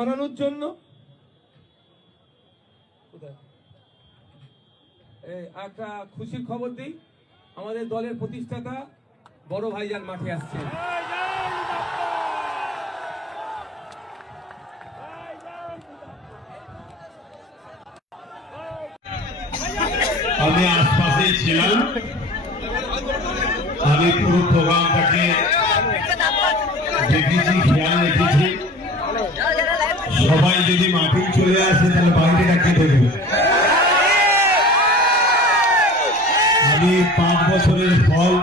বানানোর জন্য একটা খুশির খবর দিই, আমাদের দলের প্রতিষ্ঠাতা বড় ভাইজান মাঠে আসছে। আমি আশপাশেই ছিলাম, আমি পুরো প্রোগ্রামটাকে দেখেছি, খেয়াল রেখেছি। সবাই যদি মাঠে চলে আসে তাহলে বাইরে রাখতে দেখবে। আমি 5 বছরের ফল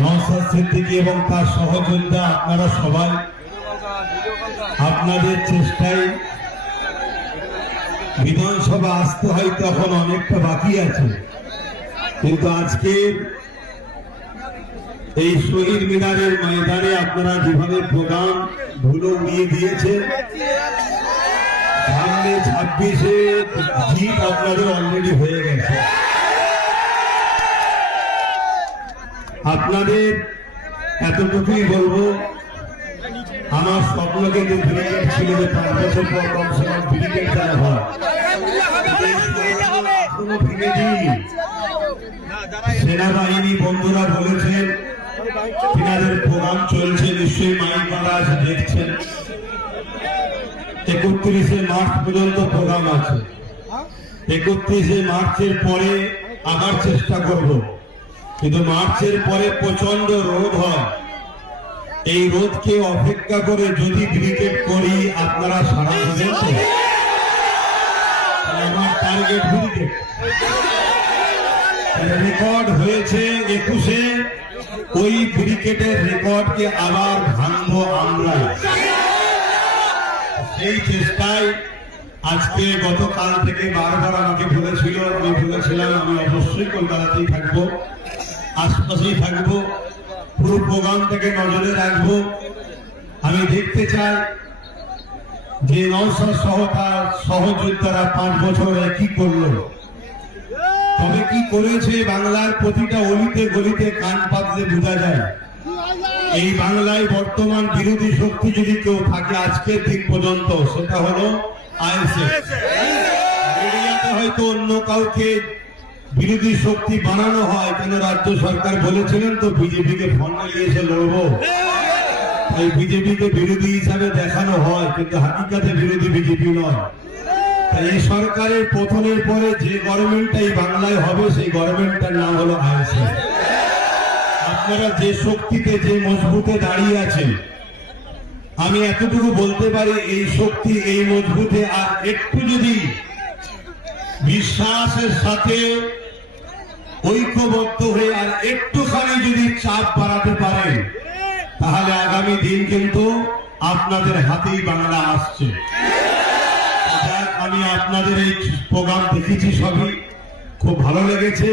নওশাদ সিদ্দিকী এবং তার সহযোদ্ধা আপনারা সবাই আপনাদের চেষ্টায় বিধানসভা আসতে হয়, তখন অনেকটা বাকি আছে, কিন্তু আজকে এই শহীদ মিনারের ময়দানে আপনারা যেভাবে প্রোগ্রাম ধুলো উড়িয়ে দিয়েছেন, সামনে 26-এ জিত আপনাদের অলরেডি হয়ে গেছে। আপনাদের এতটুকুই বলবো, আমার স্বপ্ন কিন্তু ব্রিগেড ছিল যে 5 বছর পর কমসে কম ব্রিগেড দেওয়া হয়। কোনো ব্রিগেডই সেনাবাহিনী বন্ধুরা বলেছেন, তিনাদের প্রোগ্রাম চলছে, নিশ্চয়ই মাইক মারা আছে, দেখছেন। 31শে মার্চ পর্যন্ত প্রোগ্রাম আছে। 31শে মার্চের পরে আবার চেষ্টা করব, কিন্তু মার্চের পরে প্রচন্ড রোদ হয়। এই রোদকে অপেক্ষা করে যদি ব্রিগেড করি আপনারা সারা দেবেন তো? আমার টার্গেট ব্রিগেড রেকর্ড হয়েছে 21-এ, ওই ব্রিগেডের রেকর্ডকে আবার ভাঙবো আমরা। সেই চেষ্টায় আজকে গতকাল থেকে বারবার আমাকে বলেছিল, আমি বলেছিলাম আমি অবশ্যই কলকাতাতেই থাকবো, আশপাশেই থাকবো, পুরো প্রোগ্রাম থেকে নজরে রাখবো। আমি দেখতে চাই যে নওশাদ সহ তার সহযোদ্ধারা 5 বছরে কি করলো, তবে কি করেছে বাংলার প্রতিটা অলিতে গলিতে কান পাতলে বোঝা যায়। এই বাংলায় বর্তমান বিরোধী শক্তি যদি কেউ থাকে আজকের দিন পর্যন্ত, সেটা হলো আইএসএফ। মিডিয়াতে হয়তো অন্য কাউকে বিরোধী শক্তি বানানো হয়, কেন রাজ্য সরকার বলেছিলেন তো বিজেপিকে ফন্ডে নিয়ে এসে লড়বো, তাই বিজেপিকে বিরোধী হিসাবে দেখানো হয়, কিন্তু হাকিকাতে বিরোধী বিজেপি নয়। তাই এই সরকারের পতনের পরে যে গভর্নমেন্টটাই বাংলায় হবে, সেই গভর্নমেন্টটার নাম হলো আইএসএফ। আপনারা যে শক্তিতে, যে মজবুতে দাঁড়িয়ে আছেন, আমি এতটুকু বলতে পারি, এই শক্তি, এই মজবুতে আর একটু যদি বিশ্বাসের সাথে ঐক্যবদ্ধ হয়ে আর একটুখানি যদি চাপ বাড়াতে পারেন, তাহলে আগামী দিন কিন্তু আপনাদের হাতেই বাংলা আসছে। আমি আপনাদের এই প্রোগ্রাম দেখেছি, সবই খুব ভালো লেগেছে।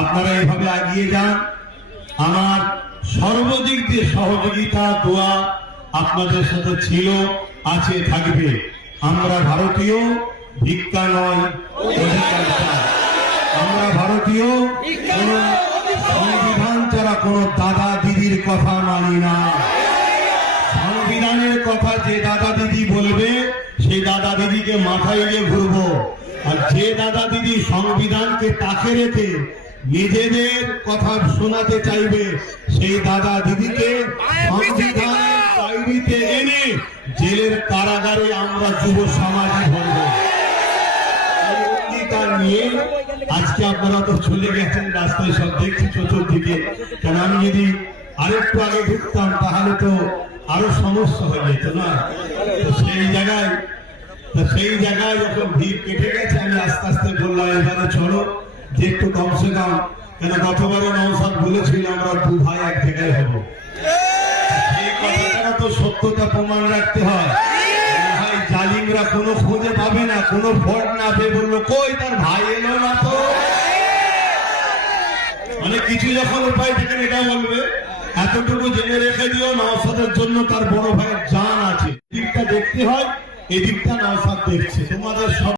আপনারা এভাবে এগিয়ে যান। আমার সর্বদিক দিয়ে সহযোগিতা, দোয়া আপনাদের সাথে ছিল, আছে, থাকবে। আমরা ভারতীয়, ভিক্ষা নয় অধিকার চাই। আমরা ভারতীয়, কোন সংবিধান ছাড়া কোন দাদা দিদির কথা মানি না। সংবিধানের কথা যে দাদা দিদি বলবে, সেই দাদা দিদিকে মাথায় নিয়ে ঘুরবো। আর যে দাদা দিদি সংবিধানকে তাকে রেখে নিজেদের কথা শোনাতে চাইবে, সেই দাদা দিদিকে সংবিধানের ডায়েরিতে এনে জেলের কারাগারে আমরা যুব সমাজই ভরবো। এই অঙ্গীকার নিয়ে আজকে আপনারা তো চলে গেছেন, রাস্তায় সব দেখছি চতুর্দিকে। কারণ আমি যদি আরেকটু আগে ঢুকতাম তাহলে তো আরো সমস্যা হয়ে যেত না। তো সেই জায়গায় যখন ভিড় কেটে গেছে, আমি আস্তে আস্তে বললাম এবারে চলো, যে একটু কমসে কম, কেন গতবারে নওশাদ বলেছিল আমরা 2 ভাই এক জায়গায় হবো। সেই কথাটা তো সত্যতা প্রমাণ রাখতে হয়। ভাই জালিমরা কোনো খোঁজে পাবে না, কোনো ভোট না পেয়ে বললো কই তার ভাই এলো না তো। মানে কিছু যখন উপায় থাকেন এটা বলবে, এতটুকু জেনে রেখে দিও, নওশাদের জন্য তার বড় ভাইয়ের জান আছে। দিকটা দেখতে হয়, এই দিকটা নওশাদ দেখছে। তোমাদের সব